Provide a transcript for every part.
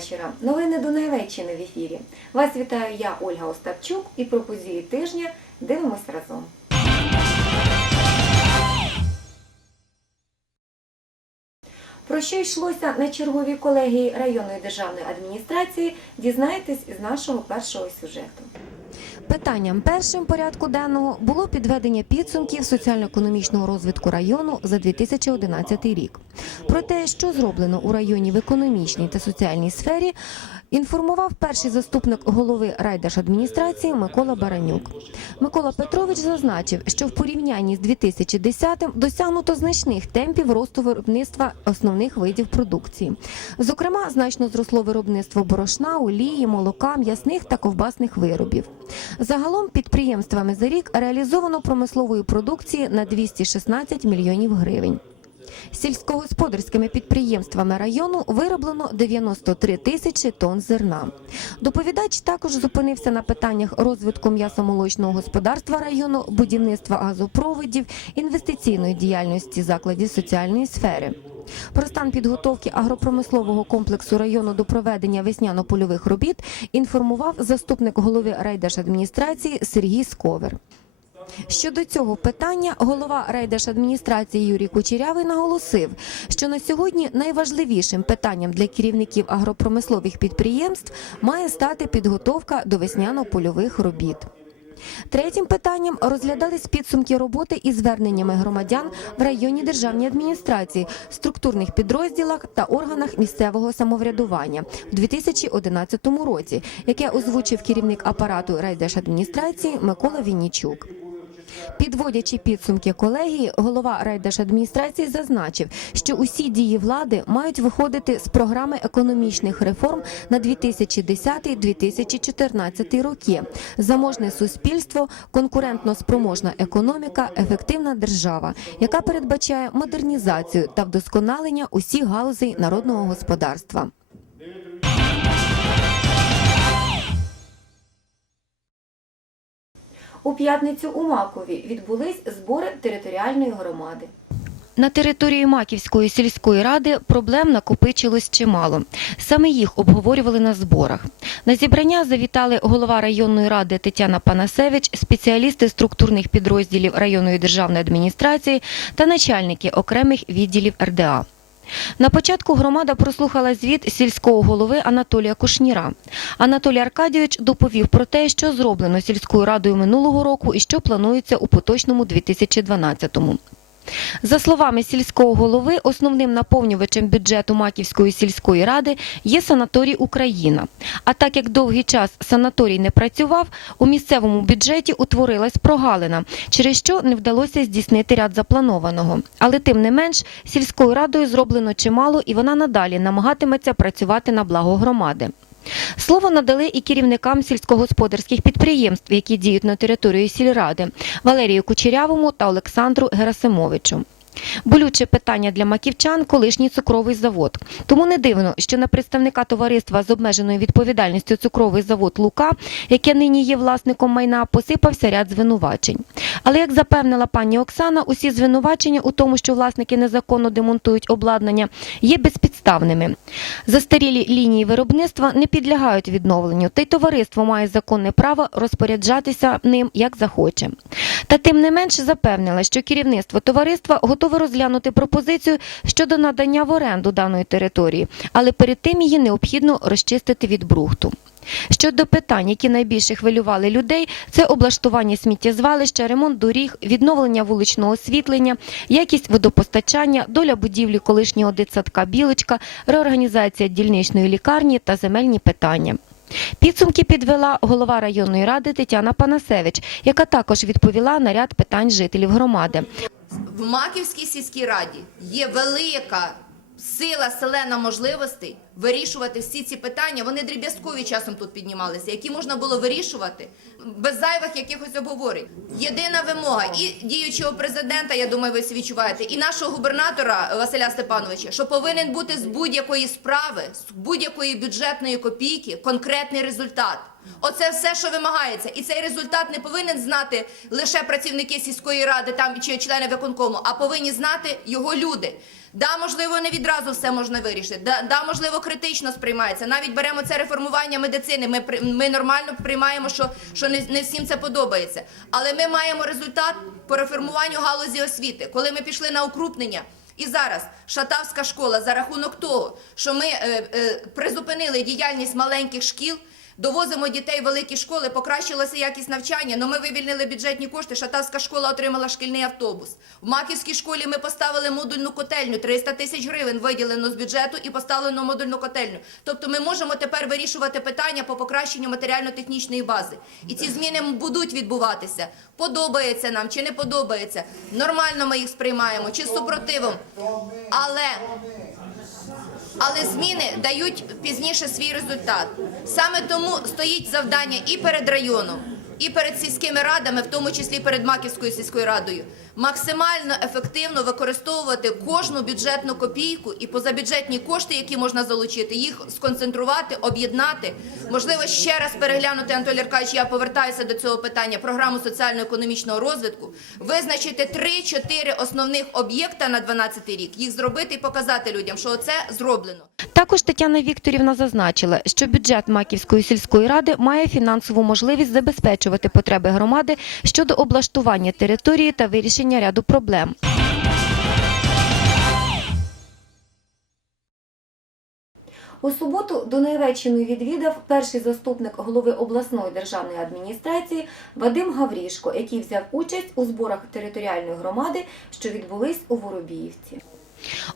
Вечора. Новини Дунайвеччини в ефірі. Вас вітаю я, Ольга Остапчук, і про події тижня дивимось разом. Про що йшлося на черговій колегії районної державної адміністрації, дізнаєтесь із нашого першого сюжету. Питанням першим порядку денного було підведення підсумків соціально-економічного розвитку району за 2011 рік. Про те, що зроблено у районі в економічній та соціальній сфері, інформував перший заступник голови райдержадміністрації Микола Баранюк. Микола Петрович зазначив, що в порівнянні з 2010-м досягнуто значних темпів росту виробництва основних видів продукції. Зокрема, значно зросло виробництво борошна, олії, молока, м'ясних та ковбасних виробів. Загалом підприємствами за рік реалізовано промислової продукції на 216 мільйонів гривень. Сільськогосподарськими підприємствами району вироблено 93 тисячі тонн зерна. Доповідач також зупинився на питаннях розвитку м'ясомолочного господарства району, будівництва газопроводів, інвестиційної діяльності закладів соціальної сфери. Про стан підготовки агропромислового комплексу району до проведення весняно-польових робіт інформував заступник голови райдержадміністрації Сергій Сковер. Щодо цього питання голова райдержадміністрації Юрій Кучерявий наголосив, що на сьогодні найважливішим питанням для керівників агропромислових підприємств має стати підготовка до весняно-польових робіт. Третім питанням розглядались підсумки роботи і зверненнями громадян в районній державній адміністрації, структурних підрозділах та органах місцевого самоврядування в 2011 році, яке озвучив керівник апарату райдержадміністрації Микола Віннічук. Підводячи підсумки колегії, голова райдержадміністрації зазначив, що усі дії влади мають виходити з програми економічних реформ на 2010-2014 роки. Заможне суспільство, конкурентно спроможна економіка, ефективна держава, яка передбачає модернізацію та вдосконалення усіх галузей народного господарства. У п'ятницю у Макові відбулись збори територіальної громади. На території Маківської сільської ради проблем накопичилось чимало. Саме їх обговорювали на зборах. На зібрання завітали голова районної ради Тетяна Панасевич, спеціалісти структурних підрозділів районної державної адміністрації та начальники окремих відділів РДА. На початку громада прослухала звіт сільського голови Анатолія Кушніра. Анатолій Аркадійович доповів про те, що зроблено сільською радою минулого року і що планується у поточному 2012-му. За словами сільського голови, основним наповнювачем бюджету Маківської сільської ради є санаторій Україна. А так як довгий час санаторій не працював, у місцевому бюджеті утворилась прогалина, через що не вдалося здійснити ряд запланованого. Але тим не менш, сільською радою зроблено чимало, і вона надалі намагатиметься працювати на благо громади. Слово надали і керівникам сільськогосподарських підприємств, які діють на території сільради Валерію Кучерявому та Олександру Герасимовичу. Болюче питання для маківчан колишній цукровий завод. Тому не дивно, що на представника товариства з обмеженою відповідальністю цукровий завод Лука, яке нині є власником майна, посипався ряд звинувачень. Але як запевнила пані Оксана, усі звинувачення у тому, що власники незаконно демонтують обладнання, є безпідставними. Застарілі лінії виробництва не підлягають відновленню, та й товариство має законне право розпоряджатися ним як захоче. Та тим не менше запевнила, що керівництво товариства готове розглянути пропозицію щодо надання в оренду даної території, але перед тим її необхідно розчистити від брухту. Щодо питань, які найбільше хвилювали людей, це облаштування сміттєзвалища, ремонт доріг, відновлення вуличного освітлення, якість водопостачання, доля будівлі колишнього дитсадка Білочка, реорганізація дільничної лікарні та земельні питання. Підсумки підвела голова районної ради Тетяна Панасевич, яка також відповіла на ряд питань жителів громади. В Маківській сільській раді є велика сила, селена можливостей вирішувати всі ці питання. Вони дріб'язкові часом тут піднімалися, які можна було вирішувати без зайвих якихось обговорень. Єдина вимога і діючого президента, я думаю, ви всі відчуваєте, і нашого губернатора Василя Степановича, що повинен бути з будь-якої справи, з будь-якої бюджетної копійки конкретний результат. Оце все, що вимагається, і цей результат не повинен знати лише працівники сільської ради там чи члени виконкому, а повинні знати його люди. Да, можливо, не відразу все можна вирішити. Да, да, можливо, критично сприймається. Навіть беремо це реформування медицини. Ми ми нормально приймаємо, що, що не, не всім це подобається. Але ми маємо результат по реформуванню галузі освіти, коли ми пішли на укрупнення. І зараз Шатавська школа за рахунок того, що ми е, е, призупинили діяльність маленьких шкіл. Довозимо дітей в великі школи, покращилася якість навчання, але ми вивільнили бюджетні кошти. Шатавська школа отримала шкільний автобус. В Маківській школі ми поставили модульну котельню, 300 тисяч гривень виділено з бюджету і поставлено модульну котельню. Тобто ми можемо тепер вирішувати питання по покращенню матеріально-технічної бази. І ці зміни будуть відбуватися. Подобається нам чи не подобається. Нормально ми їх сприймаємо, чи з супротивом. Але але зміни дають пізніше свій результат. Саме тому стоїть завдання і перед районом, і перед сільськими радами, в тому числі перед Маківською сільською радою, максимально ефективно використовувати кожну бюджетну копійку і позабюджетні кошти, які можна залучити, їх сконцентрувати, об'єднати. Можливо, ще раз переглянути Анатолій Аркадьович, я повертаюся до цього питання. Програму соціально-економічного розвитку, визначити 3-4 основних об'єкта на 12 рік, їх зробити і показати людям, що це зроблено. Також Тетяна Вікторівна зазначила, що бюджет Маківської сільської ради має фінансову можливість забезпечувати потреби громади щодо облаштування території та вирішення ряду проблем. У суботу Дунаєвеччину відвідав перший заступник голови обласної державної адміністрації Вадим Гаврішко, який взяв участь у зборах територіальної громади, що відбулись у Воробіївці.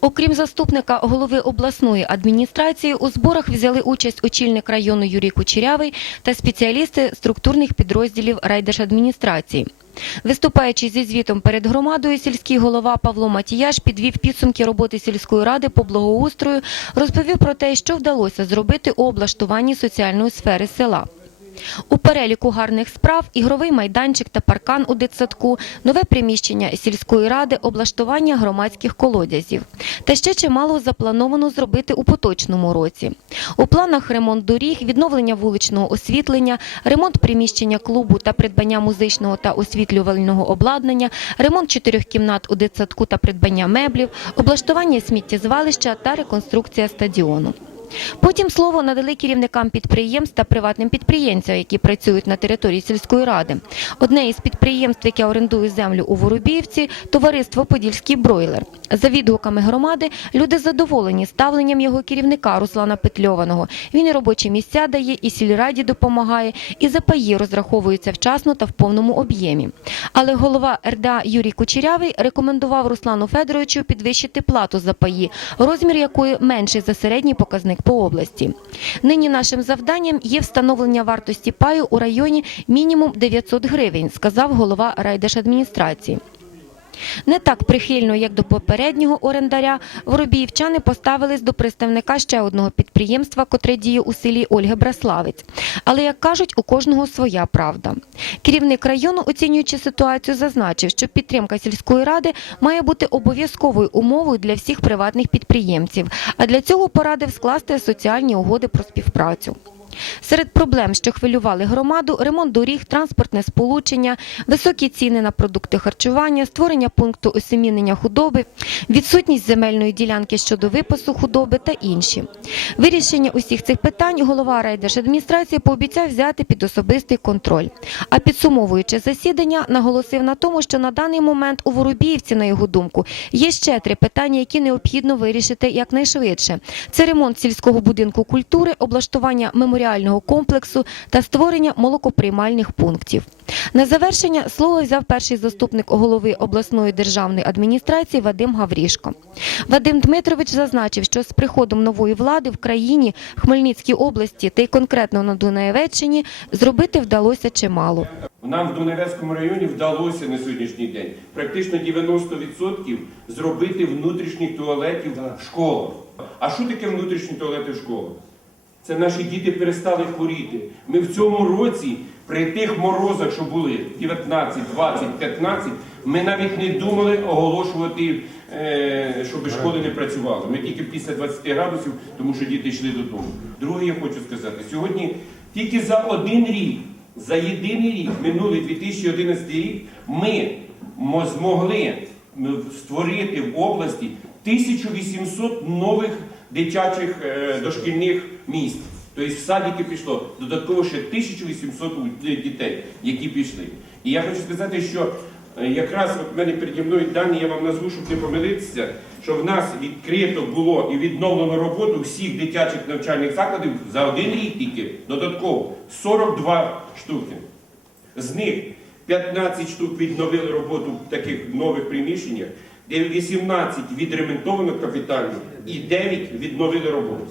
Окрім заступника голови обласної адміністрації, у зборах взяли участь очільник району Юрій Кучерявий та спеціалісти структурних підрозділів райдержадміністрації. Виступаючи зі звітом перед громадою, сільський голова Павло Матіяш підвів підсумки роботи сільської ради по благоустрою, розповів про те, що вдалося зробити у облаштуванні соціальної сфери села. У переліку гарних справ ігровий майданчик та паркан у дитсадку, нове приміщення сільської ради, облаштування громадських колодязів. Та ще чимало заплановано зробити у поточному році. У планах ремонт доріг, відновлення вуличного освітлення, ремонт приміщення клубу та придбання музичного та освітлювального обладнання, ремонт чотирьох кімнат у дитсадку та придбання меблів, облаштування сміттєзвалища та реконструкція стадіону. Потім слово надали керівникам підприємств та приватним підприємцям, які працюють на території сільської ради. Одне із підприємств, яке орендує землю у Воробіївці, товариство Подільський бройлер. За відгуками громади, люди задоволені ставленням його керівника Руслана Петльованого. Він і робочі місця дає, і сільраді допомагає, і за паї розраховуються вчасно та в повному об'ємі. Але голова РДА Юрій Кучерявий рекомендував Руслану Федоровичу підвищити плату за паї, розмір якої менший за середній показник по області. Нині нашим завданням є встановлення вартості паю у районі мінімум 900 гривень, сказав голова райдержадміністрації. Не так прихильно, як до попереднього орендаря, воробіївчани поставились до представника ще одного підприємства, котре діє у селі Ольги Браславець. Але, як кажуть, у кожного своя правда. Керівник району, оцінюючи ситуацію, зазначив, що підтримка сільської ради має бути обов'язковою умовою для всіх приватних підприємців, а для цього порадив скласти соціальні угоди про співпрацю. Серед проблем, що хвилювали громаду, ремонт доріг, транспортне сполучення, високі ціни на продукти харчування, створення пункту осемінення худоби, відсутність земельної ділянки щодо випасу худоби та інші. Вирішення усіх цих питань голова райдержадміністрації пообіцяв взяти під особистий контроль. А підсумовуючи засідання, наголосив на тому, що на даний момент у Воробіївці, на його думку, є ще три питання, які необхідно вирішити якнайшвидше. Це ремонт сільського будинку культури, облаштування меморіального комплексу та створення молокоприймальних пунктів. На завершення слово взяв перший заступник голови обласної державної адміністрації Вадим Гаврішко. Вадим Дмитрович зазначив, що з приходом нової влади в країні, Хмельницькій області та й конкретно на Дунаєвеччині зробити вдалося чимало. Нам в Донецькому районі вдалося на сьогоднішній день практично 90% зробити внутрішніх туалетів в школах. А що таке внутрішні туалети в школах? Це наші діти перестали хворіти. Ми в цьому році, при тих морозах, що були 19, 20, 15, ми навіть не думали оголошувати, е, щоб школи не працювали. Ми тільки після 20 градусів, тому що діти йшли додому. Друге, я хочу сказати, сьогодні Тільки за один рік, за єдиний рік, минулий 2011 рік, ми змогли створити в області 1800 нових дитячих е, дошкільних місць. Тобто в садики пішло додатково ще 1800 у- дітей, які пішли. І я хочу сказати, що е, якраз от в мене переді мною дані, я вам назву, щоб не помилитися, що в нас відкрито було і відновлено роботу всіх дитячих навчальних закладів за один рік тільки додатково 42 штуки. З них 15 штук відновили роботу в таких нових приміщеннях, де 18 відремонтовано капітально і 9 відновили роботу.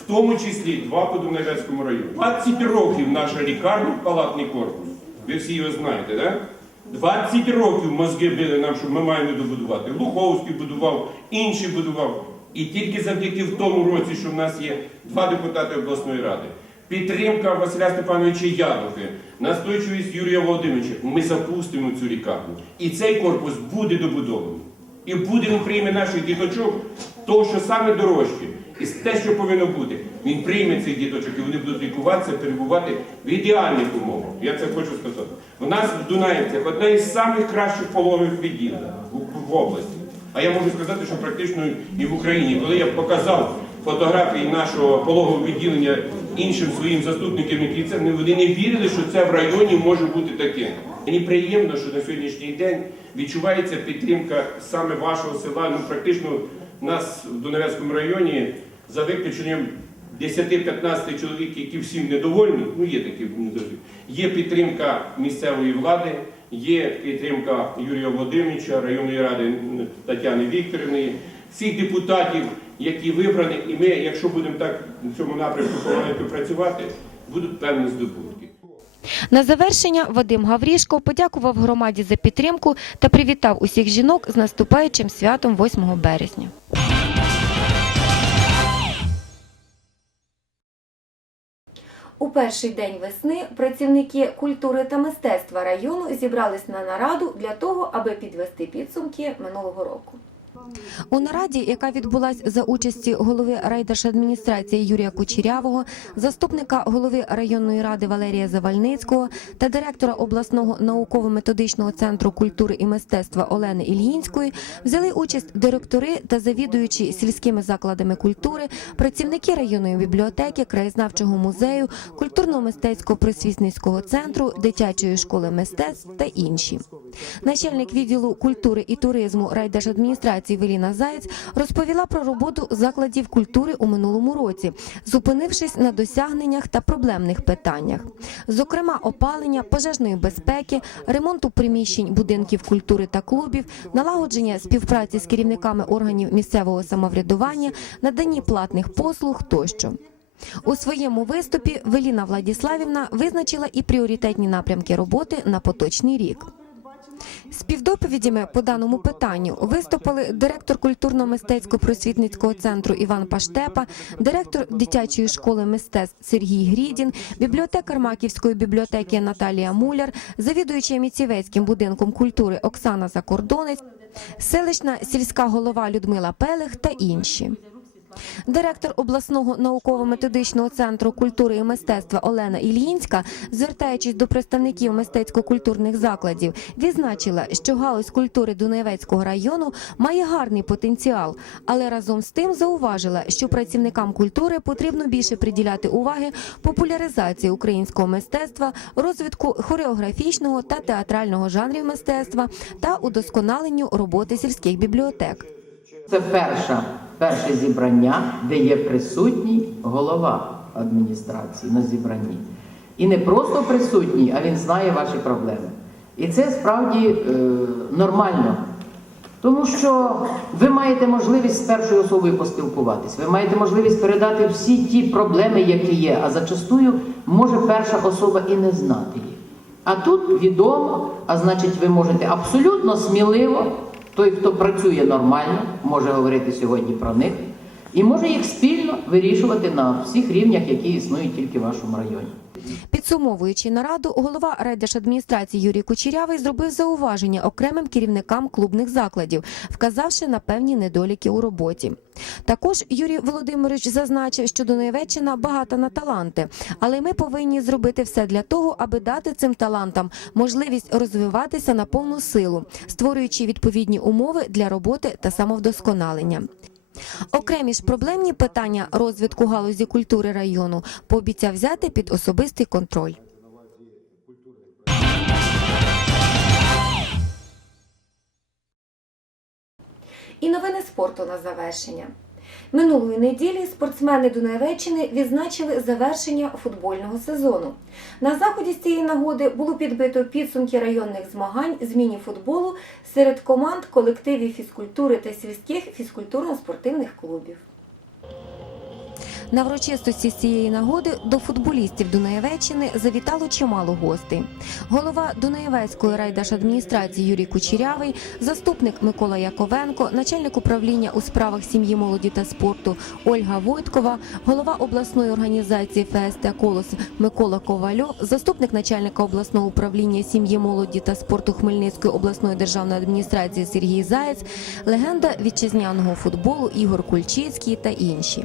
В тому числі два по Дунаєвецькому районі. 20 років наша лікарня, палатний корпус. Ви всі його знаєте, так? 20 років мозги били нам, що ми маємо добудувати. Луховський будував, інший будував. І тільки завдяки в тому році, що в нас є два депутати обласної ради, підтримка Василя Степановича Ядухи, настойчивість Юрія Володимировича, ми запустимо цю лікарню. І цей корпус буде добудований. І буде він прийме наших діточок, того, що саме дорожче, і те, що повинно бути. Він прийме цих діточок і вони будуть лікуватися, перебувати в ідеальних умовах. Я це хочу сказати. У нас в Дунаївцях одна із самих кращих пологових відділень в, області. А я можу сказати, що практично і в Україні, коли я показав фотографії нашого пологового відділення іншим своїм заступникам, які це вони не вірили, що це в районі може бути таке. Мені приємно, що на сьогоднішній день відчувається підтримка саме вашого села. Ну практично у нас в Донецькому районі за виключенням 10-15 чоловік, які всім недовольні, ну є такі недовольні, є підтримка місцевої влади, є підтримка Юрія Володимировича, районної ради Тетяни Вікторівни, всіх депутатів, які вибрані, і ми, якщо будемо так в цьому напрямку працювати, будуть певні здобутки. На завершення Вадим Гаврішко подякував громаді за підтримку та привітав усіх жінок з наступаючим святом 8 березня. У перший день весни працівники культури та мистецтва району зібрались на нараду для того, аби підвести підсумки минулого року. У нараді, яка відбулась за участі голови райдержадміністрації Юрія Кучерявого, заступника голови районної ради Валерія Завальницького та директора обласного науково-методичного центру культури і мистецтва Олени Ільїнської, взяли участь директори та завідуючі сільськими закладами культури, працівники районної бібліотеки, краєзнавчого музею, культурно-мистецького просвітницького центру, дитячої школи мистецтв та інші. Начальник відділу культури і туризму райдержадміністрації Веліна Заєць розповіла про роботу закладів культури у минулому році, зупинившись на досягненнях та проблемних питаннях, зокрема опалення, пожежної безпеки, ремонту приміщень будинків культури та клубів, налагодження співпраці з керівниками органів місцевого самоврядування, наданні платних послуг тощо. У своєму виступі Веліна Владіславівна визначила і пріоритетні напрямки роботи на поточний рік. Співдоповідями по даному питанню виступили директор культурно-мистецько-просвітницького центру Іван Паштепа, директор дитячої школи мистецтв Сергій Грідін, бібліотекар Маківської бібліотеки Наталія Муляр, завідуюча Міцівецьким будинком культури Оксана Закордонець, селищна сільська голова Людмила Пелех та інші. Директор обласного науково-методичного центру культури і мистецтва Олена Ільїнська, звертаючись до представників мистецько-культурних закладів, відзначила, що галузь культури Дунаєвецького району має гарний потенціал, але разом з тим зауважила, що працівникам культури потрібно більше приділяти уваги популяризації українського мистецтва, розвитку хореографічного та театрального жанрів мистецтва та удосконаленню роботи сільських бібліотек. Це перша, перше зібрання, де є присутній голова адміністрації на зібранні. І не просто присутній, а він знає ваші проблеми. І це справді е, нормально. Тому що ви маєте можливість з першою особою поспілкуватись, ви маєте можливість передати всі ті проблеми, які є, а зачастую може перша особа і не знати їх. А тут відомо, а значить, ви можете абсолютно сміливо, той, хто працює нормально, може говорити сьогодні про них, і може їх спільно вирішувати на всіх рівнях, які існують тільки в вашому районі. Підсумовуючи нараду, голова райдержадміністрації Юрій Кучерявий зробив зауваження окремим керівникам клубних закладів, вказавши на певні недоліки у роботі. Також Юрій Володимирович зазначив, що Дунаєвеччина багата на таланти, але ми повинні зробити все для того, аби дати цим талантам можливість розвиватися на повну силу, створюючи відповідні умови для роботи та самовдосконалення. Окремі ж проблемні питання розвитку галузі культури району пообіцяв взяти під особистий контроль. І новини спорту на завершення. Минулої неділі спортсмени Дунаєвеччини відзначили завершення футбольного сезону. На заході з цієї нагоди було підбито підсумки районних змагань з міні-футболу серед команд колективів фізкультури та сільських фізкультурно-спортивних клубів. На врочистості з цієї нагоди до футболістів Дунаєвеччини завітало чимало гостей. Голова Дунаєвецької райдержадміністрації Юрій Кучерявий, заступник Микола Яковенко, начальник управління у справах сім'ї, молоді та спорту Ольга Войткова, голова обласної організації ФСТ Колос Микола Ковальов, заступник начальника обласного управління сім'ї, молоді та спорту Хмельницької обласної державної адміністрації Сергій Заєць, легенда вітчизняного футболу Ігор Кульчицький та інші.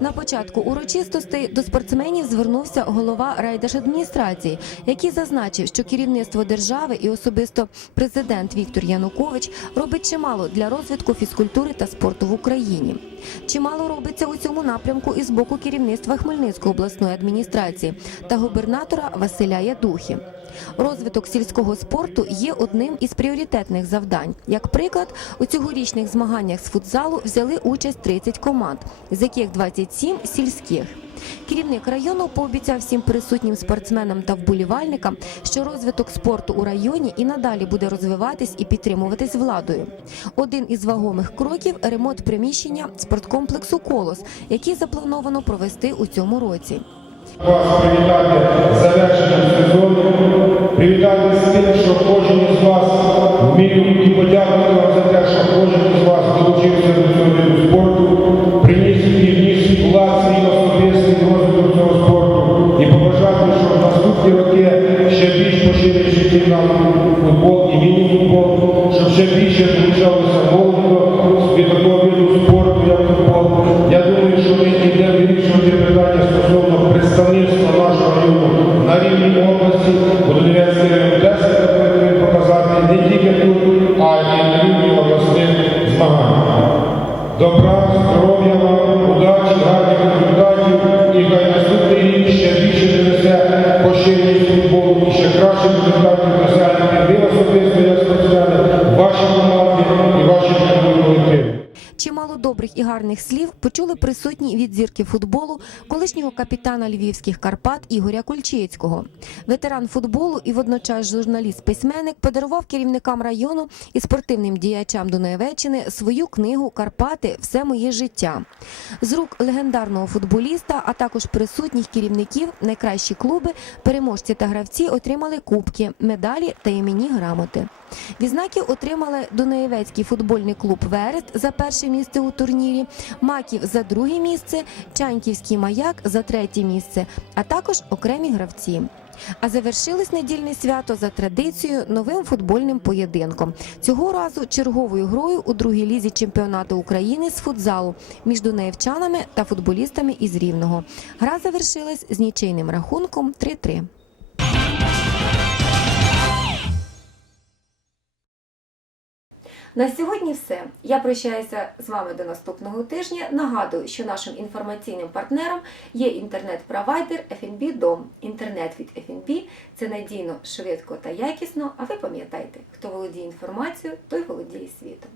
На початку урочистостей до спортсменів звернувся голова райдержадміністрації, який зазначив, що керівництво держави і особисто президент Віктор Янукович робить чимало для розвитку фізкультури та спорту в Україні. Чимало робиться у цьому напрямку і з боку керівництва Хмельницької обласної адміністрації та губернатора Василя Ядухи. Розвиток сільського спорту є одним із пріоритетних завдань. Як приклад, у цьогорічних змаганнях з футзалу взяли участь 30 команд, з яких 27 сільських. Керівник району пообіцяв всім присутнім спортсменам та вболівальникам, що розвиток спорту у районі і надалі буде розвиватись і підтримуватись владою. Один із вагомих кроків ремонт приміщення спорткомплексу Колос, який заплановано провести у цьому році. Вас привітати завершенням сезону, привітати з тим, що Добра, здоров'я вам, удачі, гарних і гарних слів почули присутні від зірки футболу колишнього капітана львівських Карпат Ігоря Кульчицького. Ветеран футболу і водночас журналіст-письменник подарував керівникам району і спортивним діячам Дунаєвеччини свою книгу Карпати Все моє життя. З рук легендарного футболіста, а також присутніх керівників, найкращі клуби, переможці та гравці отримали кубки, медалі та іменні грамоти. Відзнаки отримали Дунаєвецький футбольний клуб Верест за перше місце у турнірі, Маків за друге місце, Чаньківський маяк за третє місце, а також окремі гравці. А завершилось недільне свято за традицією новим футбольним поєдинком. Цього разу черговою грою у другій лізі чемпіонату України з футзалу між дунаєвчанами та футболістами із Рівного. Гра завершилась з нічийним рахунком 3-3. На сьогодні все. Я прощаюся з вами до наступного тижня. Нагадую, що нашим інформаційним партнером є інтернет-провайдер FNB Дом. Інтернет від FNB – це надійно, швидко та якісно. А ви пам'ятайте, хто володіє інформацією, той володіє світом.